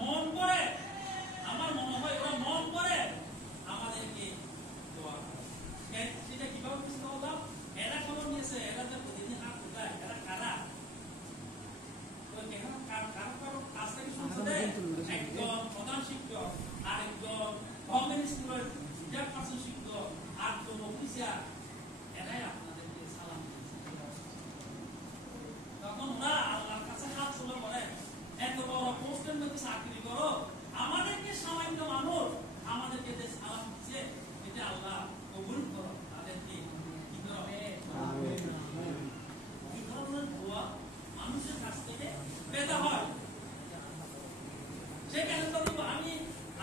মন করে, আমার মনে হয় ওরা মন করে আমাদেরকে দোয়া করে। সেটা কিভাবে বুঝতে হলাম? এরা খবর নিয়েছে, এরা যে প্রতিদিন হাত উঠায়, এরা কারা? একজন প্রধান শিক্ষক, আরেকজন গভর্নমেন্ট স্কুলের শিক্ষক, আটজন অফিসার, এরাই আপনাদেরকে সালাম দিয়েছে। তখন ওরা আল্লাহর কাছে হাত তুলে বলে, এত বড় পোস্টের মধ্যে চাকরি করো, আমাদেরকে সামান্য মানুষ আমাদেরকে যে সালাম দিচ্ছে, এটা আল্লাহ কবুল করো, তাদেরকে কি করবে? এই ধরনের দোয়া মানুষের কাছ থেকে পেতে হয়। সেখানে তো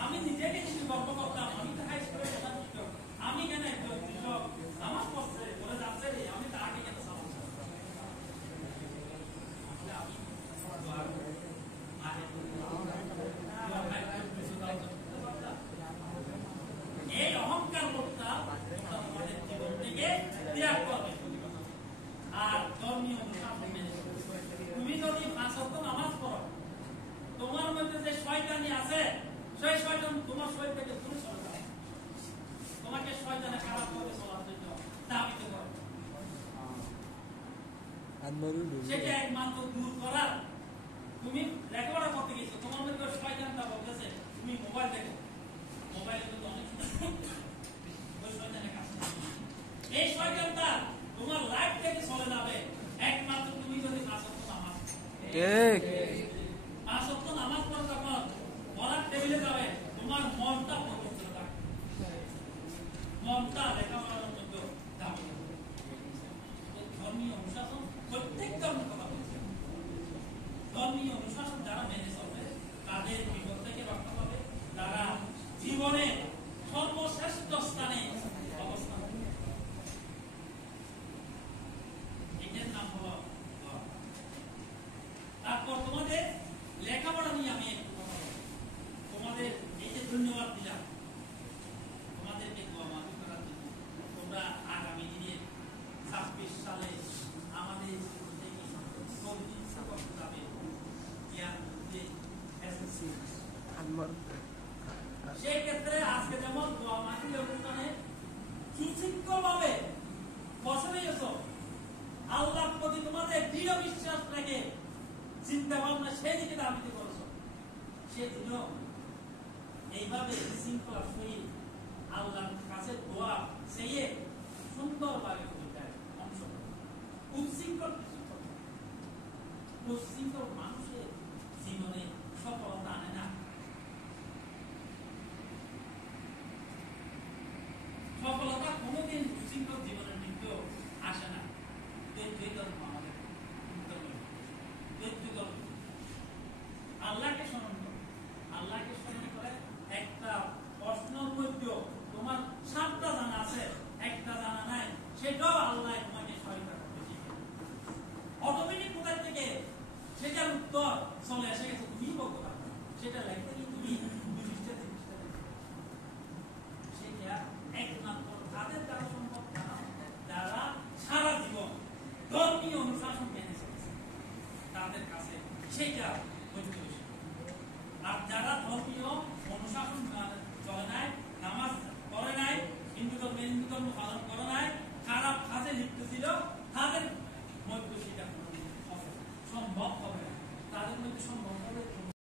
আমি নিজেকে যদি গর্ব করতাম, আমি তো হাই স্কুলের প্রধান শিক্ষক, আমি কেন একজন কৃষক আমার পথে বলে যাচ্ছে রে, আমি তো আগে কেন সালাম এই অহংকার করতা আমাদের জীবন থেকে ত্যাগ করবে। আর ধর্মীয় অনুশাসন মেনে তুমি যদি 5 ওয়াক্ত নামাজ পড়ো, তোমার মধ্যে যে শয়তানি আছে, সেই শয়তান তোমার শরীর থেকে দূরে চলে যাবে, তোমাকে শয়তানে খারাপ পথে চলার জন্য দাবিত করে। সেটা একমাত্র দূর করার, তুমি লেখাপড়া করতে গেছো, তোমার মধ্যে শয়তানটা বলতেছে তুমি মোবাইল দেখো, মোবাইলে কিন্তু অনেক ওই শয়তানের কাছে এই শয়তানটা তোমার লাইফ থেকে চলে যাবে একমাত্র তুমি যদি 5 ওয়াক্ত নামাজ পড়ো। যখন পড়ার টেবিলে যাবে, তোমার মনটা পবিত্র থাকবে, মনটা লেখাপড়ার মধ্যে যাবে। ধর্মীয় অনুশাসন প্রত্যেক ধর্মের কথা বলছে। ধর্মীয় অনুশাসন যারা মেনে চলবে তাদের বিপদ থেকে রক্ষা পাবে, তারা জীবনে সর্বশ্রেষ্ঠ স্থানে অবস্থান করবে। এটার নাম হলো। তারপর তোমাদের লেখাপড়া নিয়ে আমি একটু কথা বলবো। তোমাদের এই যে ধন্যবাদ দিলাম তোমাদেরকে করার জন্য, তোমরা আগামী দিনে 26 সালে আমাদের সেই ক্ষেত্রে আজকে যেমন অনুষ্ঠানে সুশৃঙ্খলভাবে বসে রয়েছ, আল্লাহর প্রতি তোমাদের দৃঢ় বিশ্বাস রেখে চিন্তা ভাবনা সেদিকে ধাবিত করছ, সেদিনও এইভাবে শৃঙ্খলার সহিত আল্লাহর কাছে দোয়া চেয়ে সুন্দরভাবে অংশ উচ্ছৃঙ্খল মানুষের জীবনে সফলতা আনে না। সফলতা কোনোদিন উচ্ছৃঙ্খল জীবনের মৃত্যু আসে না। আল্লাহকে স্মরণ করো, আল্লাহকে স্মরণ করে একটা প্রশ্নের মধ্যে তোমার 7টা জানা আছে, একটা জানা নাই, সেটাও আল্লাহ তোমাকে সহায়তা করবে। অটোমেটিক কোথা থেকে সেটার উত্তর চলে এসে গেছে, তুমি বলতে পারবে সেটা লাগবে কি তুমি সেটা একমাত্র তাদের দ্বারা সম্ভব, যারা সারা জীবন ধর্মীয় অনুশাসন মেনে চলেছে তাদের কাছে সেটা বৈধ। আর যারা ধর্মীয় অনুশাসন চলে নাই, নামাজ পড়ে নাই, হিন্দু ধর্ম পালন করে নাই, খারাপ কাজে লিপ্ত ছিল, তাদের মধ্যে সেটা সম্ভব হবে না, তাদের মধ্যে